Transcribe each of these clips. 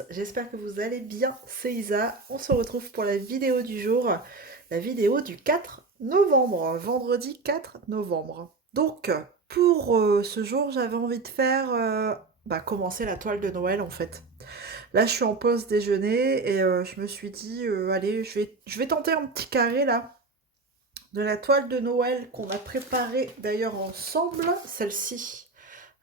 tous, j'espère que vous allez bien, c'est Isa. On se retrouve pour la vidéo du jour, la vidéo du 4 novembre, vendredi 4 novembre. Donc, pour ce jour, j'avais envie de faire, commencer la toile de Noël en fait. Là, je suis en pause déjeuner et je me suis dit, allez, je vais tenter un petit carré là, de la toile de Noël qu'on a préparée d'ailleurs ensemble, celle-ci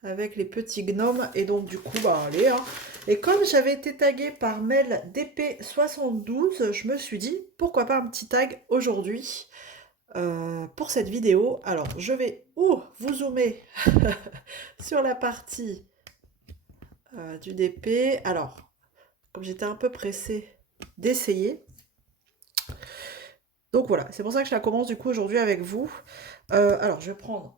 avec les petits gnomes. Et donc du coup, bah allez, hein. Et comme j'avais été taguée par Mel DP72, je me suis dit, pourquoi pas un petit tag aujourd'hui pour cette vidéo. Alors, je vais vous zoomer sur la partie du DP. Alors, comme j'étais un peu pressée d'essayer, donc voilà, c'est pour ça que je la commence du coup aujourd'hui avec vous. Alors, je vais prendre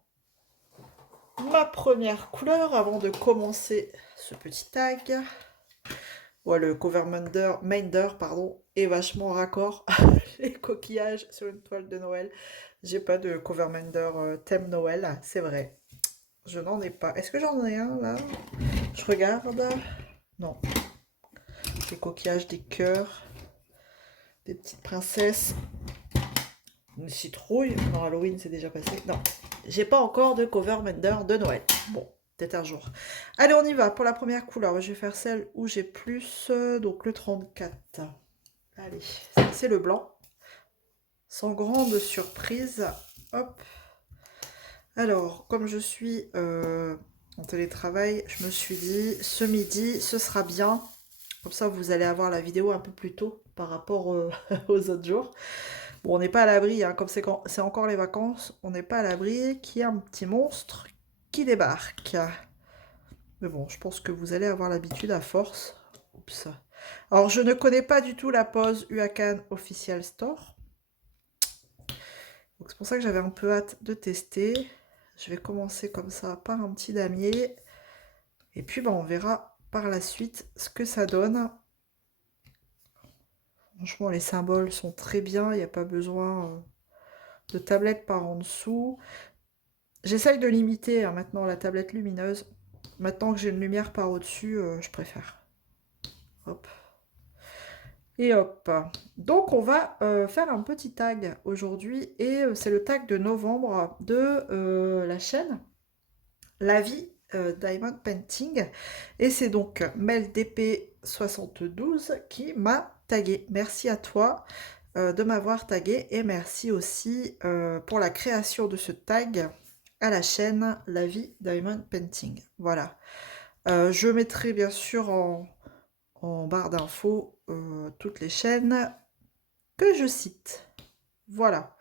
ma première couleur avant de commencer ce petit tag. Ouais, le Minder, pardon, est vachement raccord. Les coquillages sur une toile de Noël. J'ai pas de Minder thème Noël, c'est vrai. Je n'en ai pas. Est-ce que j'en ai un là? Je regarde. Non. Des coquillages, des cœurs, des petites princesses, une citrouille. Non, Halloween c'est déjà passé. Non. J'ai pas encore de Minder de Noël. Bon, peut-être un jour. Allez, on y va. Pour la première couleur, je vais faire celle où j'ai plus, donc le 34. Allez, c'est le blanc. Sans grande surprise. Hop. Alors, comme je suis en télétravail, je me suis dit, ce midi, ce sera bien. Comme ça, vous allez avoir la vidéo un peu plus tôt par rapport aux autres jours. Bon, on n'est pas à l'abri, hein, comme c'est encore les vacances, on n'est pas à l'abri qu'il y ait un petit monstre qui débarque. Mais bon, je pense que vous allez avoir l'habitude à force. Oups. Alors, je ne connais pas du tout la pose Huacan Official Store. Donc c'est pour ça que j'avais un peu hâte de tester. Je vais commencer comme ça par un petit damier. Et puis on verra par la suite ce que ça donne. Franchement, les symboles sont très bien. Il n'y a pas besoin de tablette par en dessous. J'essaye de limiter maintenant la tablette lumineuse. Maintenant que j'ai une lumière par au-dessus, je préfère. Hop. Et hop. Donc on va faire un petit tag aujourd'hui. Et c'est le tag de novembre de la chaîne La Vie Diamond Painting. Et c'est donc MelDP72 qui m'a tagué. Merci à toi de m'avoir tagué et merci aussi pour la création de ce tag à la chaîne La Vie Diamond Painting. Voilà. Je mettrai bien sûr en barre d'infos toutes les chaînes que je cite. Voilà.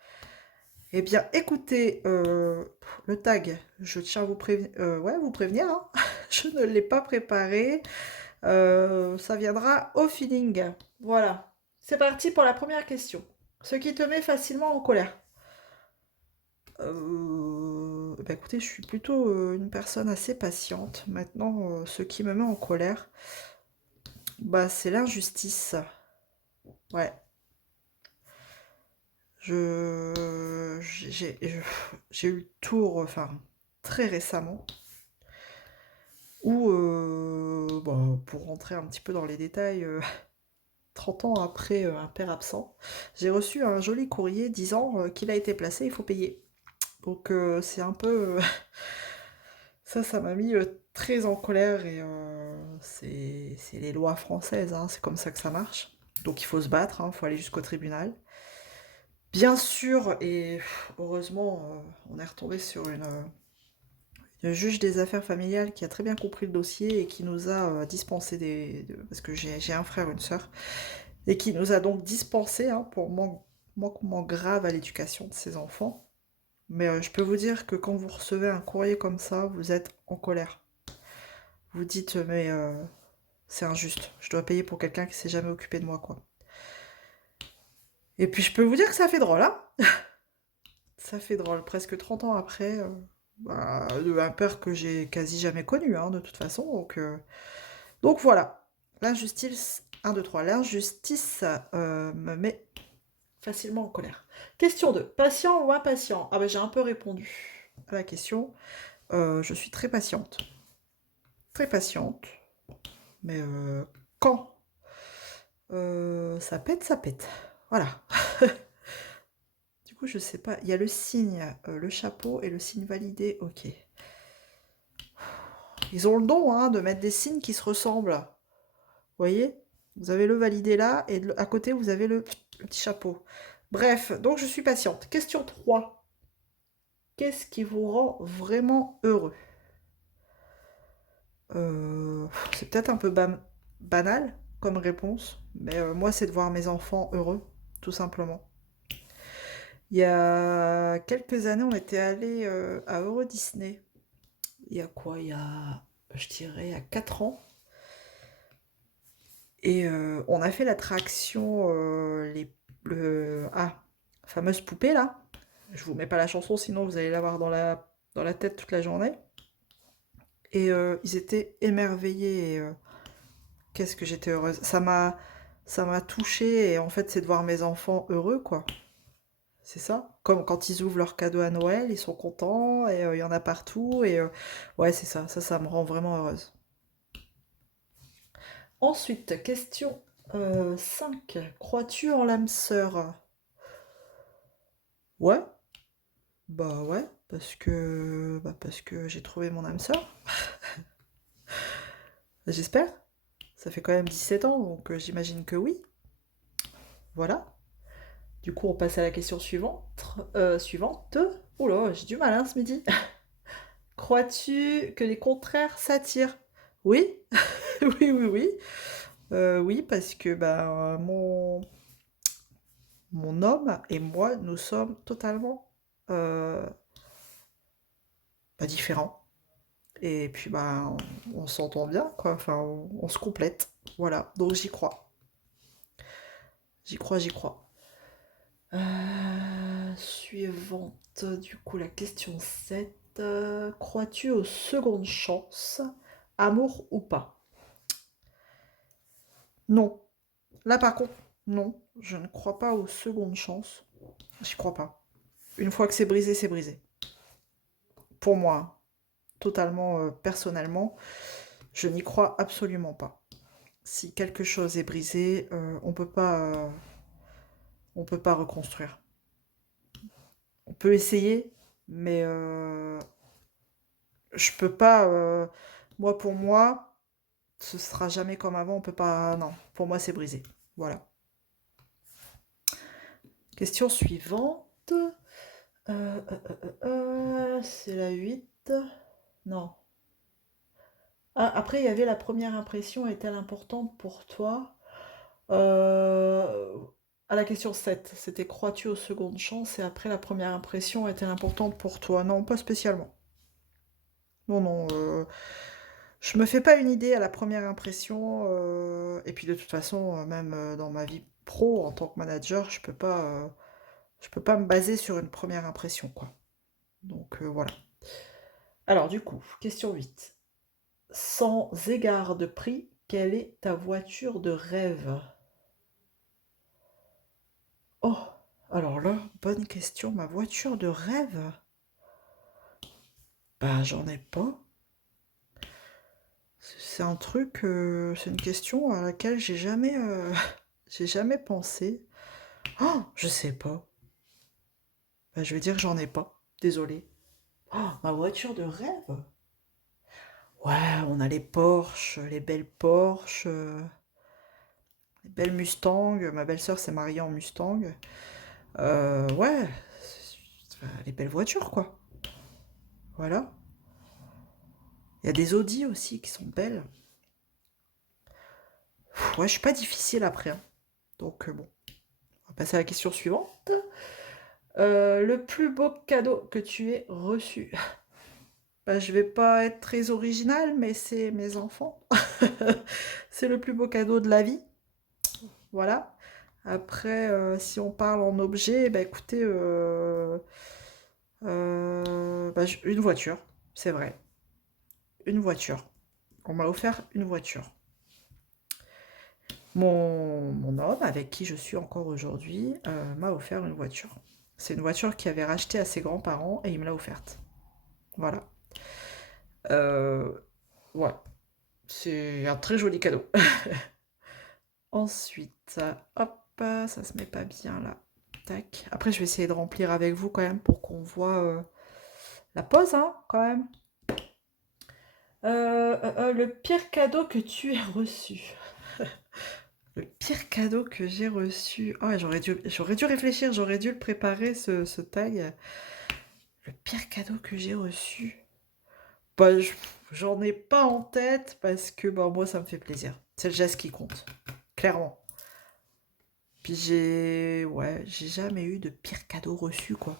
Eh bien, écoutez, le tag, je tiens à vous prévenir, hein. Je ne l'ai pas préparé. Ça viendra au feeling. Voilà. C'est parti pour la première question. Ce qui te met facilement en colère. Écoutez, je suis plutôt une personne assez patiente. Maintenant, ce qui me met en colère, c'est l'injustice. Ouais. J'ai eu le tour, enfin, très récemment, où, pour rentrer un petit peu dans les détails, 30 ans après un père absent, j'ai reçu un joli courrier disant qu'il a été placé, il faut payer. Donc c'est un peu... ça m'a mis très en colère et c'est les lois françaises, hein, c'est comme ça que ça marche. Donc il faut se battre, il faut aller jusqu'au tribunal. Bien sûr, et heureusement, on est retombé sur une juge des affaires familiales qui a très bien compris le dossier et qui nous a dispensé parce que j'ai un frère, une sœur, et qui nous a donc dispensé pour manquement grave à l'éducation de ses enfants. Mais je peux vous dire que quand vous recevez un courrier comme ça, vous êtes en colère. Vous dites, mais c'est injuste, je dois payer pour quelqu'un qui s'est jamais occupé de moi, quoi. Et puis je peux vous dire que ça fait drôle, hein. Ça fait drôle, presque 30 ans après, un père que j'ai quasi jamais connu, hein, de toute façon. Donc voilà, l'injustice, 1, 2, 3, l'injustice me met facilement en colère. Question 2, patient ou impatient? Ah ben j'ai un peu répondu à la question. Je suis très patiente. Très patiente. Mais quand ça pète, ça pète. Voilà. Du coup, je sais pas. Il y a le signe, le chapeau et le signe validé. Ok. Ils ont le don hein, de mettre des signes qui se ressemblent. Vous voyez? Vous avez le validé là et à côté, vous avez le petit chapeau. Bref, donc je suis patiente. Question 3. Qu'est-ce qui vous rend vraiment heureux? C'est peut-être un peu banal comme réponse, mais moi, c'est de voir mes enfants heureux, tout simplement. Il y a quelques années, on était allé à Euro Disney. Il y a quoi? Il y a, je dirais, il y a 4 ans. Et on a fait l'attraction, fameuse poupée là. Je vous mets pas la chanson, sinon vous allez l'avoir dans la tête toute la journée. Et ils étaient émerveillés. Et, qu'est-ce que j'étais heureuse. Ça m'a touchée. Et en fait, c'est de voir mes enfants heureux, quoi. C'est ça. Comme quand ils ouvrent leurs cadeaux à Noël, ils sont contents. Et il y en a partout. Et ouais, c'est ça. Ça me rend vraiment heureuse. Ensuite, question 5. Crois-tu en l'âme sœur? Ouais. Bah ouais. Parce que j'ai trouvé mon âme sœur. J'espère. Ça fait quand même 17 ans, donc j'imagine que oui. Voilà. Du coup, on passe à la question suivante. Oula, j'ai du mal hein, ce midi. Crois-tu que les contraires s'attirent? Oui, oui, oui, oui. Oui, parce que mon homme et moi, nous sommes totalement euh, différents. Et puis, on s'entend bien, quoi. Enfin, on se complète. Voilà, donc j'y crois. J'y crois, j'y crois. Suivante, du coup, la question 7. Crois-tu aux secondes chances, amour ou pas? Non. Là, par contre, non. Je ne crois pas aux secondes chances. J'y crois pas. Une fois que c'est brisé, c'est brisé. Pour moi, totalement personnellement, je n'y crois absolument pas. Si quelque chose est brisé, on peut pas reconstruire. On peut essayer, mais je peux pas. Moi, pour moi, ce sera jamais comme avant. On peut pas. Non, pour moi, c'est brisé. Voilà. Question suivante. C'est la 8. Non. Ah, après, il y avait la première impression est-elle importante pour toi? Euh, à la question 7, c'était crois-tu aux secondes chances? Et après, la première impression est-elle importante pour toi? Non, pas spécialement. Non, non. Je me fais pas une idée à la première impression. Et puis de toute façon, même dans ma vie pro en tant que manager, je peux pas me baser sur une première impression, quoi. Donc voilà. Alors du coup, question 8. Sans égard de prix, quelle est ta voiture de rêve? Oh, alors là, bonne question. Ma voiture de rêve? Bah, j'en ai pas. C'est un truc, c'est une question à laquelle j'ai jamais pensé. Oh, je sais pas. Bah, je vais dire que j'en ai pas. Désolée. Oh, ma voiture de rêve? Ouais, on a les Porsche, les belles Porsche, les belles Mustang. Ma belle-sœur s'est mariée en Mustang. Ouais, les belles voitures, quoi. Voilà. Il y a des Audi aussi qui sont belles. Ouais, je suis pas difficile après, hein. Donc bon, on va passer à la question suivante. Le plus beau cadeau que tu aies reçu? Bah, je vais pas être très originale, mais c'est mes enfants. C'est le plus beau cadeau de la vie. Voilà. Après, si on parle en objet, bah écoutez, une voiture, c'est vrai. Une voiture. On m'a offert une voiture. Mon homme, avec qui je suis encore aujourd'hui, m'a offert une voiture. C'est une voiture qu'il avait rachetée à ses grands-parents et il me l'a offerte. Voilà. Euh, ouais. C'est un très joli cadeau. Ensuite, hop, ça se met pas bien là. Tac. Après, je vais essayer de remplir avec vous quand même pour qu'on voit la pose, hein, quand même. Le pire cadeau que tu aies reçu. Le pire cadeau que j'ai reçu. Oh, j'aurais dû réfléchir, j'aurais dû le préparer, ce tag. Le pire cadeau que j'ai reçu. Bah, j'en ai pas en tête parce que bah, moi, ça me fait plaisir. C'est le geste qui compte. Clairement. Puis j'ai jamais eu de pire cadeau reçu, quoi.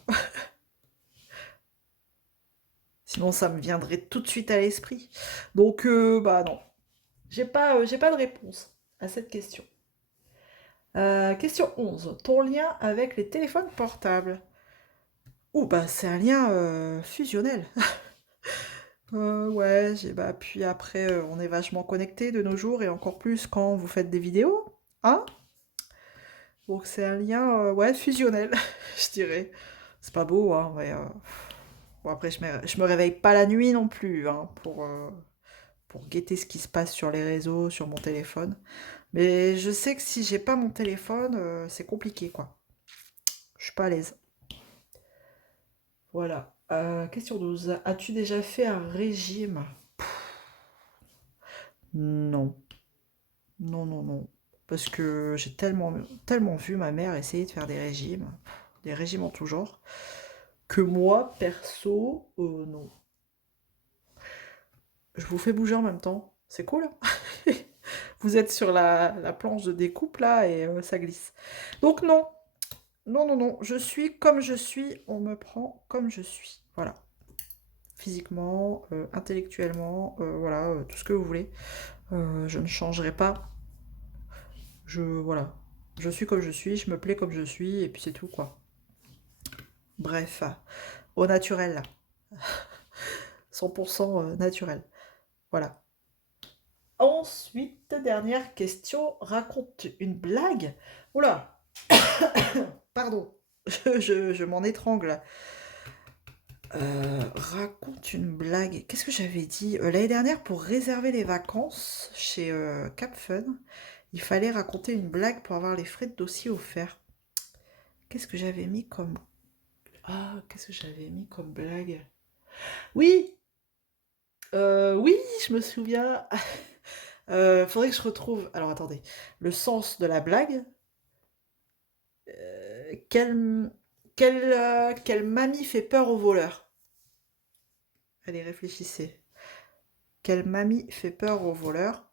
Sinon, ça me viendrait tout de suite à l'esprit. Donc, bah non. J'ai pas de réponse à cette question. Question 11. Ton lien avec les téléphones portables. Ouh, bah c'est un lien fusionnel. Ouais, bah, puis après, on est vachement connectés de nos jours et encore plus quand vous faites des vidéos. Hein? Donc c'est un lien ouais, fusionnel, je dirais. C'est pas beau, hein, mais bon, après, je me réveille pas la nuit non plus hein, pour guetter ce qui se passe sur les réseaux, sur mon téléphone. Mais je sais que si j'ai pas mon téléphone, c'est compliqué, quoi. Je suis pas à l'aise. Voilà. Question 12. As-tu déjà fait un régime? Non. Non, non, non. Parce que j'ai tellement vu ma mère essayer de faire des régimes en tout genre, que moi, perso, non. Je vous fais bouger en même temps. C'est cool. Vous êtes sur la planche de découpe là et ça glisse. Donc non, non, non, non. Je suis comme je suis. On me prend comme je suis. Voilà. Physiquement, intellectuellement, voilà, tout ce que vous voulez. Je ne changerai pas. Voilà. Je suis comme je suis, je me plais comme je suis, et puis c'est tout, quoi. Bref, au naturel, là. 100% naturel. Voilà. Ensuite, dernière question. Raconte une blague. Oula, pardon. Je m'en étrangle. Raconte une blague. Qu'est-ce que j'avais dit? L'année dernière, pour réserver les vacances chez Cap Fun, il fallait raconter une blague pour avoir les frais de dossier offerts. Qu'est-ce que j'avais mis comme... Ah, qu'est-ce que j'avais mis comme blague? Oui, oui, je me souviens. Faudrait que je retrouve... Alors, attendez. Le sens de la blague. Quelle, quelle mamie fait peur aux voleurs? Allez, réfléchissez. Quelle mamie fait peur aux voleurs?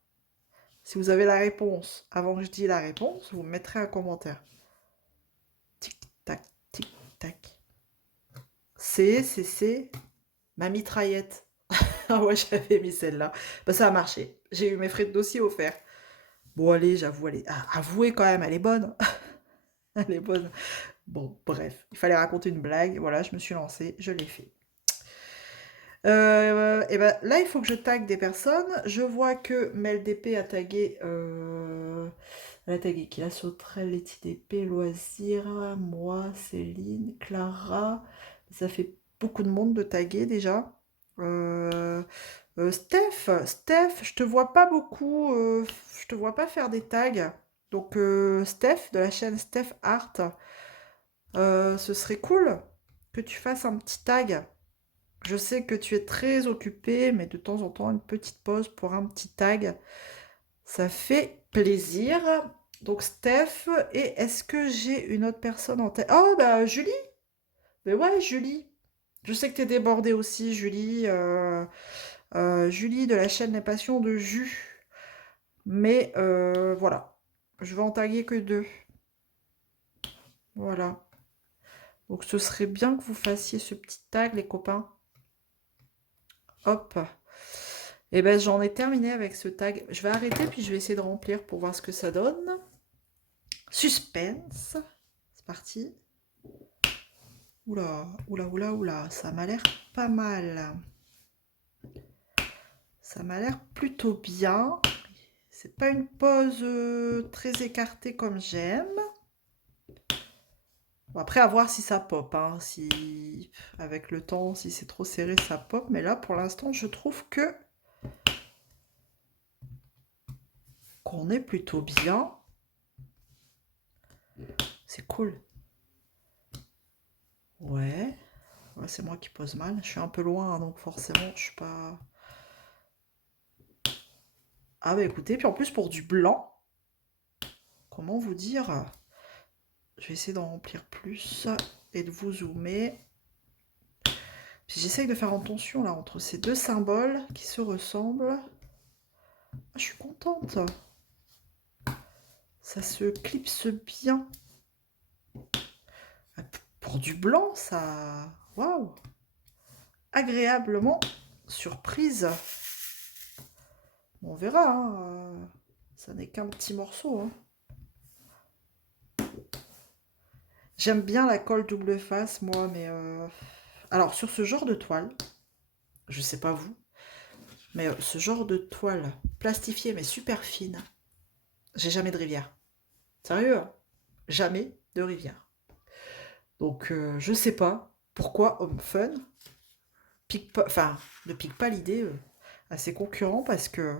Si vous avez la réponse avant que je dise la réponse, vous me mettrez un commentaire. Tic tac, tic tac. C'est ma mitraillette. Ah ouais, j'avais mis celle-là. Bah ça a marché. J'ai eu mes frais de dossier offerts. Bon allez, j'avoue, avouez quand même, elle est bonne. Elle est bonne. Bon, bref, il fallait raconter une blague. Voilà, je me suis lancée, je l'ai fait. Et ben là, il faut que je tag des personnes. Je vois que MelDP a tagué. Elle a tagué qui? La Sauterelle, Letty DP, Loisir, moi, Céline, Clara. Ça fait beaucoup de monde de taguer déjà. Steph, je te vois pas beaucoup. Je te vois pas faire des tags. Donc, Steph, de la chaîne Steph Art, ce serait cool que tu fasses un petit tag. Je sais que tu es très occupé, mais de temps en temps, une petite pause pour un petit tag, ça fait plaisir. Donc, Steph, et est-ce que j'ai une autre personne en tête? Oh, bah, Julie! Mais ouais, Julie. Je sais que tu es débordée aussi, Julie. Julie de la chaîne Les Passions de Jus. Mais voilà. Je vais en taguer que 2. Voilà. Donc, ce serait bien que vous fassiez ce petit tag, les copains. Hop. Et ben j'en ai terminé avec ce tag. Je vais arrêter puis je vais essayer de remplir pour voir ce que ça donne. Suspense. C'est parti. Oula, oula, oula, oula. Ça m'a l'air pas mal. Ça m'a l'air plutôt bien. C'est pas une pose très écartée comme j'aime. Bon, après, à voir si ça pop. Hein. Si, avec le temps, si c'est trop serré, ça pop. Mais là, pour l'instant, je trouve que qu'on est plutôt bien. C'est cool. Ouais. Ouais, c'est moi qui pose mal. Je suis un peu loin, hein, donc forcément, je suis pas... Ah bah écoutez, puis en plus pour du blanc, comment vous dire? Je vais essayer d'en remplir plus et de vous zoomer. Puis j'essaye de faire attention là entre ces deux symboles qui se ressemblent. Ah, je suis contente. Ça se clipse bien. Pour du blanc, ça... Waouh! Agréablement surprise. Bon, on verra, hein. Ça n'est qu'un petit morceau, hein. J'aime bien la colle double face, moi, mais... Alors, sur ce genre de toile, je sais pas vous, mais ce genre de toile plastifiée, mais super fine, j'ai jamais de rivière. Sérieux, hein, jamais de rivière. Donc, je sais pas pourquoi Home Fun pique pas, enfin, ne pique pas l'idée à ses concurrents, parce que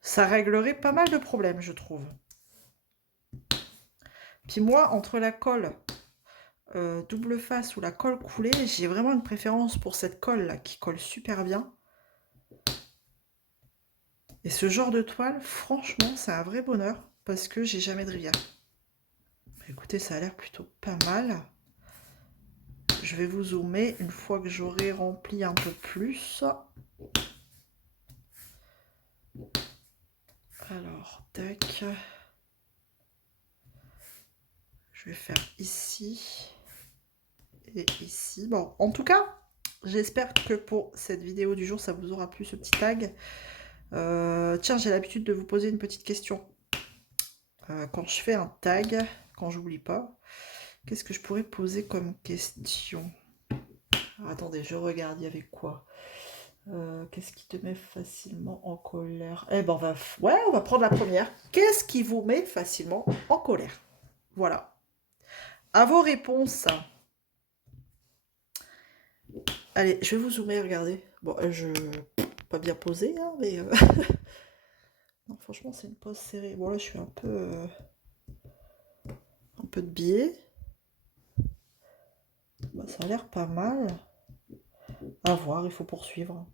ça réglerait pas mal de problèmes, je trouve. Puis moi, entre la colle double face ou la colle coulée, j'ai vraiment une préférence pour cette colle là qui colle super bien. Et ce genre de toile, franchement, c'est un vrai bonheur parce que j'ai jamais de rivière. Écoutez, ça a l'air plutôt pas mal. Je vais vous zoomer une fois que j'aurai rempli un peu plus. Alors, tac. Je vais faire ici et ici. Bon, en tout cas, j'espère que pour cette vidéo du jour, ça vous aura plu ce petit tag. Tiens, j'ai l'habitude de vous poser une petite question. Quand je fais un tag, quand j'oublie pas, qu'est-ce que je pourrais poser comme question? Alors, attendez, je regarde, il y avait quoi? Qu'est-ce qui te met facilement en colère? Eh ben, on va prendre la première. Qu'est-ce qui vous met facilement en colère? Voilà. À vos réponses. Allez, je vais vous zoomer, regardez. Bon, pas bien posé, hein, mais... Non, franchement, c'est une pose serrée. Bon, là, je suis un peu de biais. Bah, ça a l'air pas mal. À voir, il faut poursuivre.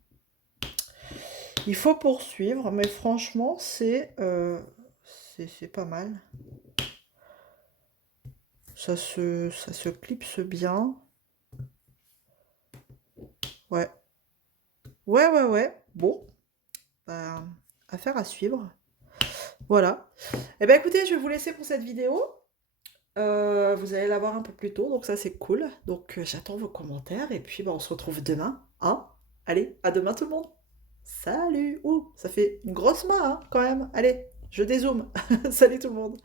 Il faut poursuivre, mais franchement, c'est pas mal. Ça se clipse bien. Ouais. Ouais. Bon. Bah, affaire à suivre. Voilà. Eh ben écoutez, je vais vous laisser pour cette vidéo. Vous allez la voir un peu plus tôt, donc ça c'est cool. Donc j'attends vos commentaires et puis bah, on se retrouve demain. Hein? Allez, à demain tout le monde. Salut! Ouh, ça fait une grosse main hein, quand même. Allez, je dézoome. Salut tout le monde.